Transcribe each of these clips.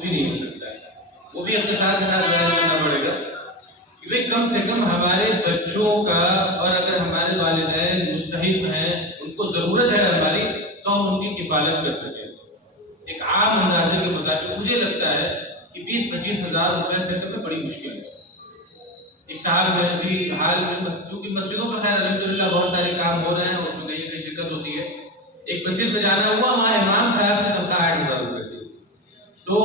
بھی نہیں ہو سکتا ہے، وہ بھی اختصار کے ساتھ بیان کرنا پڑے گا کہ بھئی کم سے کم ہمارے بچوں کا، اور اگر ہمارے والدین مستحق ہیں، ان کو ضرورت ہے ہماری، تو ہم ان کی کفالت کر سکیں۔ ایک عام اندازے کے مطابق مجھے لگتا ہے کہ 20-25 ہزار روپے سے تو بڑی مشکل ہے۔ ایک صاحب میں ابھی حال میں چونکہ مسجدوں پہ خیر الحمدللہ بہت سارے کام ہو رہے ہیں، اس میں کہیں نہ کہیں شرکت ہوتی ہے۔ ایک مسجد پہ جانا ہوا، وہاں امام صاحب کی تنخواہ 8,000 روپے تھی، تو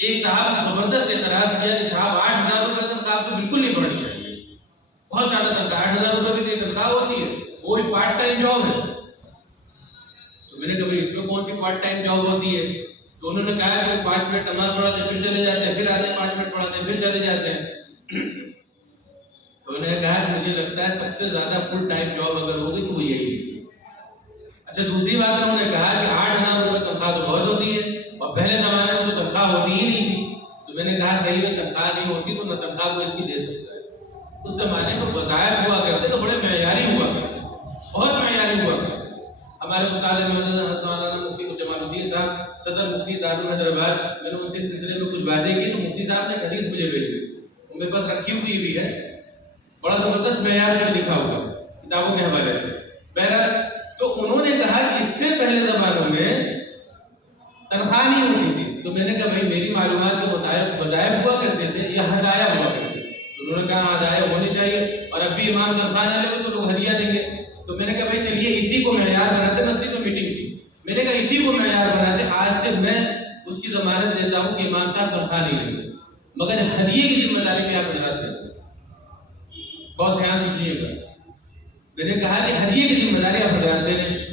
ایک صاحب نے زبردست اعتراض کیا کہ صاحب 8,000 روپے تنخواہ تو بالکل نہیں بڑھنی چاہیے، بہت زیادہ تنخواہ، 8,000 روپے کی تنخواہ ہوتی ہے، وہ بھی پارٹ ٹائم جاب ہے۔ تو میں نے کہا بھائی اس میں کون سی پارٹ ٹائم جاب ہوتی ہے؟ تو انہوں نے کہا کہ وہ 5 منٹ نماز پڑھاتے پھر چلے جاتے ہیں، پھر آتے 5 منٹ پڑھاتے پھر چلے جاتے ہیں۔ تو انہوں نے کہا کہ مجھے لگتا ہے سب سے زیادہ فل ٹائم جاب اگر ہوگی تو وہ یہی ہے۔ اچھا دوسری بات انہوں نے کہا کہ 8,000 روپے تنخواہ تو بہت ہوتی ہے، اور پہلے زمانے میں تو تنخواہ ہوتی ہی نہیں تھی۔ تو میں نے کہا صحیح میں تنخواہ نہیں ہوتی تو نہ تنخواہ کو اس کی دے سکتا ہے۔ اس زمانے میں وظائف ہوا کرتے تو بڑے معیاری ہوا کرتے، بہت معیاری ہوا کرتے۔ ہمارے استاد مولانا مفتی جمال الدین صاحب صدر مفتی دارالعلوم حیدرآباد، میں نے اس سلسلے میں کچھ باتیں کی تو مفتی صاحب نے ایک حدیث مجھے بھیجی، وہ میرے پاس رکھی ہوئی بھی ہے، بڑا زبردست معیار سے لکھا ہوا کتابوں کے حوالے سے۔ بہرحال تو انہوں نے کہا کہ اس سے پہلے زمانوں میں تنخواہ نہیں ہوتی تھی، تو میں نے کہا بھائی میری معلومات کے مطابق وظائف ہوا کرتے تھے یا ہدایہ ہوا کرتے تھے۔ تو انہوں نے کہا ہدایہ ہونے چاہیے، اور اب بھی امام تنخواہ نہ لے تو لوگ ہدیہ دیں گے۔ تو میں نے کہا بھائی چلیے اسی کو معیار بناتے، مسجد میں میٹنگ تھی، میں نے کہا اسی کو معیار بناتے، آج سے میں اس کی ضمانت دیتا ہوں کہ امام صاحب تنخواہ نہیں لیں گے، مگر ہدیے کی ذمہ داری پہ آپ حضرات کرتے ہیں۔ بہت دھیان سے سنیے گا، میں نے کہا کہ ہدیے کی ذمہ داری آپ حضرات دے رہے ہیں۔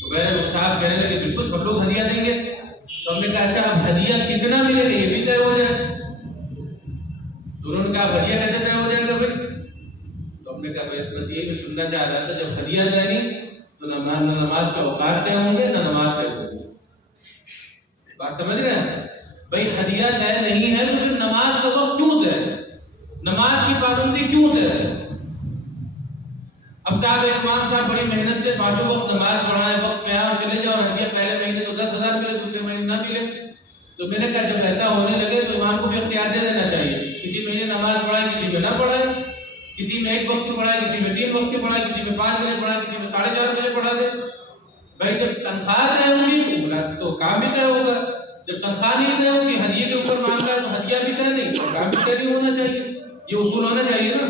تو میرے صاحب کہنے لگے بالکل سب لوگ ہدیہ دیں گے۔ تو ہم نے کہا اچھا اب ہدیہ کتنا ملے گا یہ بھی طے ہو جائے۔ تو انہوں نے کہا ہدیہ کیسے طے ہو جائے گا بھائی؟ تو ہم نے کہا بس یہی میں سننا چاہ رہا تھا، جب ہدیہ طے نہیں تو نہ نماز کا اوقات طے ہوں گے نہ نماز طے ہوں گے۔ بات سمجھ رہے ہیں؟ بھائی ہدیہ طے نہیں ہے تو پھر نماز کا وقت کیوں طے ہے؟ نماز کی پابندی کیوں طے ہے؟ اب صاحب ایک امام صاحب بڑی محنت سے 5 وقت نماز پڑھائیں، وقت پہ آؤ چلے جاؤ، ہدیہ پہلے مہینے تو 10,000 ملے، دوسرے مہینے نہ ملے۔ تو میں نے کہا جب ایسا ہونے لگے تو امام کو بھی اختیار دے دینا چاہیے، کسی مہینے نماز پڑھائے کسی میں نہ پڑھائے، کسی میں 1 وقت کی پڑھائے کسی میں 3 وقت کی پڑھائے، کسی میں 5 بجے پڑھائے کسی میں 4:30 بجے پڑھا دے۔ بھائی جب تنخواہ طے ہوگی تو کام بھی طے ہوگا، جب تنخواہ نہیں طے ہوگی ہدیے کے اوپر معاملہ ہے تو ہدیہ بھی طے نہیں تو کام بھی طے نہیں ہونا چاہیے، یہ اصول ہونا چاہیے نا۔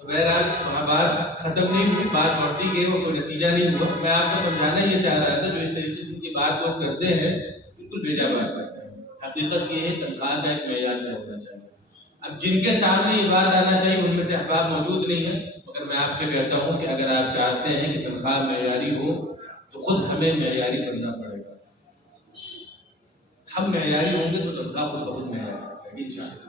تو بہرحال وہاں بات ختم نہیں ہوئی، بات بڑھتی گئی، وہ کوئی نتیجہ نہیں ہوا۔ میں آپ کو سمجھانا یہ چاہ رہا تھا جو اس طریقے کی بات لوگ کرتے ہیں بالکل بیجا بات کرتے ہیں۔ حقیقت یہ ہے تنخواہ کا ایک معیار طے ہونا چاہیے۔ اب جن کے سامنے یہ بات آنا چاہیے ان میں سے احباب موجود نہیں ہیں، مگر میں آپ سے کہتا ہوں کہ اگر آپ چاہتے ہیں کہ تنخواہ معیاری ہو تو خود ہمیں معیاری بننا پڑے گا۔ ہم معیاری ہوں گے تو تنخواہ خود بہت معیاری ہوگی انشاءاللہ۔